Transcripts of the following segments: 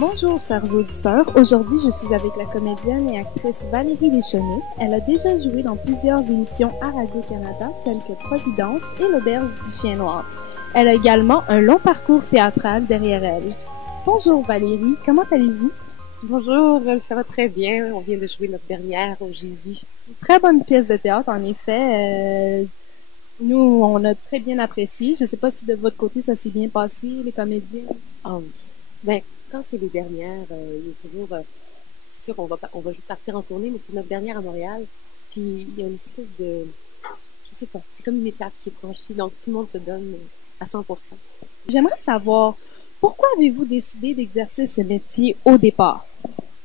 Bonjour, chers auditeurs. Aujourd'hui, je suis avec la comédienne et actrice Valérie Deschenets. Elle a déjà joué dans plusieurs émissions à Radio-Canada, telles que Providence et L'Auberge du Chien Noir. Elle a également un long parcours théâtral derrière elle. Bonjour Valérie, comment allez-vous? Bonjour, ça va très bien. On vient de jouer notre dernière au Jésus. Très bonne pièce de théâtre, en effet. Nous, on a très bien apprécié. Je ne sais pas si de votre côté, ça s'est bien passé, les comédiens. Ah oui. Ben, quand c'est les dernières, il y a toujours... c'est sûr qu'on va juste partir en tournée, mais c'est notre dernière à Montréal. Puis il y a une espèce de... Je sais pas, c'est comme une étape qui est franchie, donc tout le monde se donne à 100%. J'aimerais savoir, pourquoi avez-vous décidé d'exercer ce métier au départ?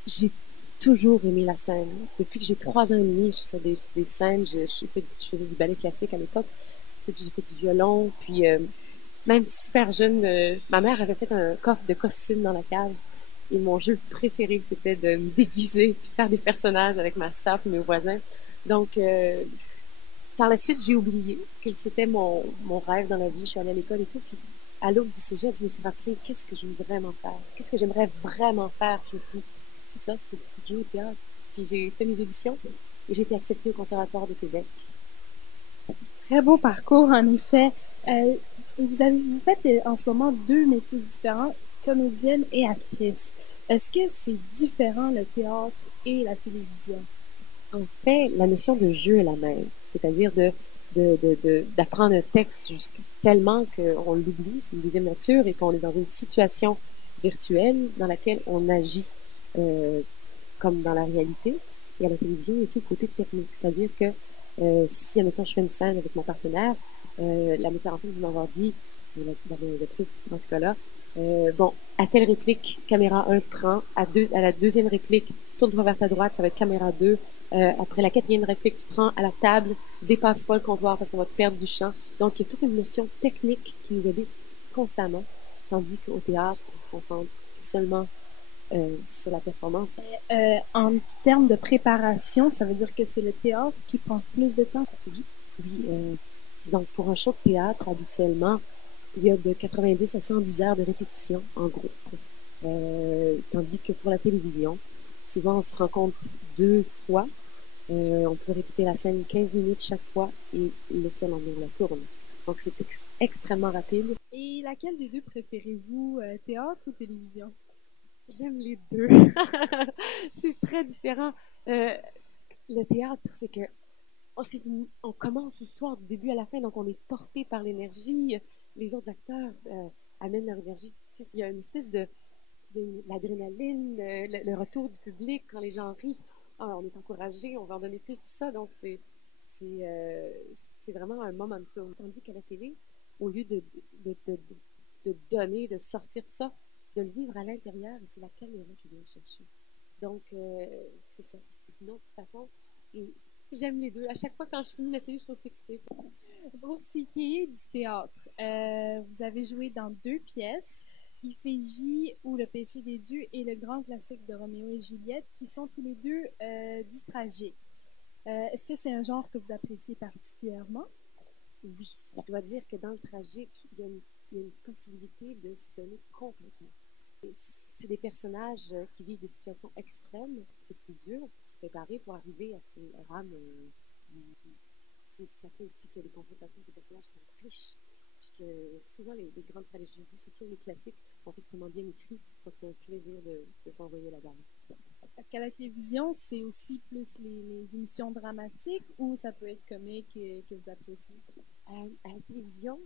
J'ai toujours aimé la scène. Depuis que j'ai 3 ans et demi, je fais des scènes. Je faisais du ballet classique à l'époque. Ensuite, j'ai fait du violon. Puis, même super jeune, ma mère avait fait un coffre de costumes dans la cave. Et mon jeu préféré, c'était de me déguiser puis de faire des personnages avec ma sœur et mes voisins. Donc, par la suite, j'ai oublié que c'était mon rêve dans la vie. Je suis allée à l'école et tout. Puis, à l'aube du cégep, je me suis rappelé qu'est-ce que je veux vraiment faire. Qu'est-ce que j'aimerais vraiment faire. Je me suis dit, c'est ça, c'est de jouer au théâtre. Puis j'ai fait mes auditions et j'ai été acceptée au Conservatoire de Québec. Très beau parcours, en effet. Vous faites en ce moment 2 métiers différents, comédienne et actrice. Est-ce que c'est différent le théâtre et la télévision? En fait, la notion de jeu est la même, c'est-à-dire d'apprendre un texte tellement qu'on l'oublie, c'est une deuxième nature, et qu'on est dans une situation virtuelle dans laquelle on agit comme dans la réalité. Et à la télévision, il y a tout le côté technique, c'est-à-dire que si, admettons, je fais une scène avec mon partenaire, la metteur en scène va m'avoir dit, la réalisatrice dans ce cas-là, bon, à telle réplique, caméra 1 prend, à la deuxième réplique, tourne-toi vers ta droite, ça va être caméra 2, après la 4e réplique, tu te rends à la table, dépasse pas le comptoir parce qu'on va te perdre du champ. Donc, il y a toute une notion technique qui nous aide constamment, tandis qu'au théâtre, on se concentre seulement sur la performance. En termes de préparation, ça veut dire que c'est le théâtre qui prend plus de temps? Oui, oui. Donc, pour un show de théâtre, habituellement, il y a de 90 à 110 heures de répétition en groupe. Tandis que pour la télévision, souvent on se rencontre 2 fois. On peut répéter la scène 15 minutes chaque fois et le seul lendemain on la tourne. Donc c'est extrêmement rapide. Et laquelle des deux préférez-vous, théâtre ou télévision? J'aime les deux. C'est très différent. Le théâtre, c'est que on commence l'histoire du début à la fin, donc on est porté par l'énergie. Les autres acteurs amènent leur énergie. Tu sais, il y a une espèce de l'adrénaline, le retour du public quand les gens rient. Ah, on est encouragé, on va en donner plus, tout ça. Donc, c'est vraiment un momentum. Tandis qu'à la télé, au lieu de donner, de sortir tout ça, de le vivre à l'intérieur, et c'est la caméra qui vient le chercher. Donc, c'est ça, c'est une autre façon. Et j'aime les deux. À chaque fois, quand je finis la télé, je suis aussi excitée. Pour ce qui est du théâtre, vous avez joué dans 2 pièces, Iphégie ou Le péché des dieux et le grand classique de Roméo et Juliette, qui sont tous les deux du tragique. Est-ce que c'est un genre que vous appréciez particulièrement? Oui, je dois dire que dans le tragique, il y a une possibilité de se donner complètement. Et c'est des personnages qui vivent des situations extrêmes. C'est plus dur pour se préparer pour arriver à ces rames. Ça fait aussi que les confrontations des personnages sont riches. Puis que souvent, les grandes tragédies, surtout les classiques, sont extrêmement bien écrits. Donc, c'est un plaisir de s'envoyer là-dedans. Est-ce qu'à la télévision, c'est aussi plus les émissions dramatiques ou ça peut être comique que vous appréciez? À la télévision,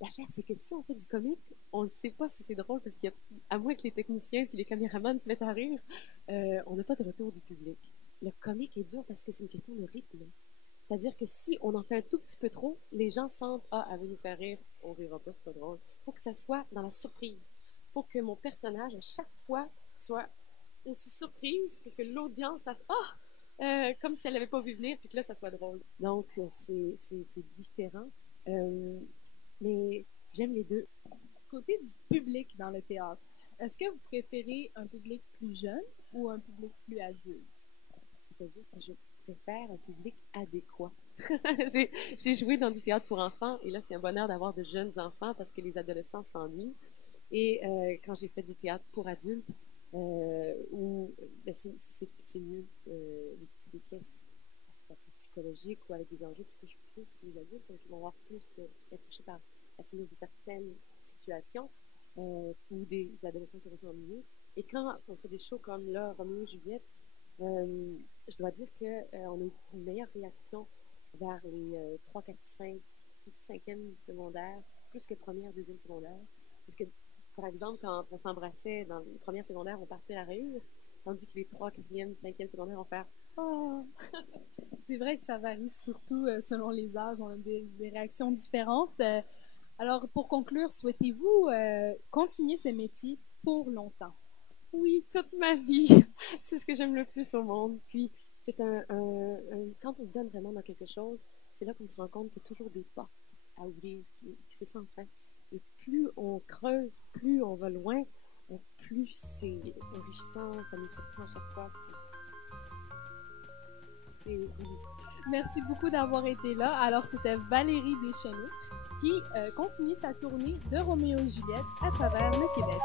l'affaire, c'est que si on fait du comique, on ne sait pas si c'est drôle parce qu'à moins que les techniciens et les caméramans se mettent à rire, on n'a pas de retour du public. Le comique est dur parce que c'est une question de rythme. C'est-à-dire que si on en fait un tout petit peu trop, les gens sentent « Ah, elle veut nous faire rire, on rira pas, c'est pas drôle. » Il faut que ça soit dans la surprise. Il faut que mon personnage, à chaque fois, soit aussi surprise que l'audience fasse « Ah! » comme si elle n'avait pas vu venir, puis que là, ça soit drôle. Donc, c'est différent. Mais j'aime les deux. Du côté du public dans le théâtre, est-ce que vous préférez un public plus jeune ou un public plus adulte? C'est-à-dire que je préfère un public adéquat. J'ai joué dans du théâtre pour enfants et là, c'est un bonheur d'avoir de jeunes enfants parce que les adolescents s'ennuient. Et quand j'ai fait du théâtre pour adultes, où ben, c'est mieux, c'est des pièces plus psychologiques ou avec des enjeux qui touchent plus les adultes, donc ils vont avoir plus être touchés par la finesse de certaines situations, ou des adolescents qui vont s'ennuyer. Et quand on fait des shows comme là, Roméo et Juliette, je dois dire qu'on a eu une meilleure réaction vers les 3, 4, 5, surtout 5e secondaire, plus que première, 2e secondaire. Parce que, par exemple, quand on s'embrassait dans les premières secondaires, on partait à rire, tandis que les 3, 4e, 5e secondaires vont faire « Oh! » C'est vrai que ça varie surtout selon les âges, on a des réactions différentes. Alors, pour conclure, souhaitez-vous continuer ce métier pour longtemps? Oui, toute ma vie. C'est ce que j'aime le plus au monde. Puis, c'est quand on se donne vraiment dans quelque chose, c'est là qu'on se rend compte qu'il y a toujours des pas à ouvrir, qui c'est sans fin. Et plus on creuse, plus on va loin, plus c'est enrichissant, ça nous surprend à chaque fois. Merci beaucoup d'avoir été là. Alors, c'était Valérie Deschenaux qui continue sa tournée de Roméo et Juliette à travers le Québec.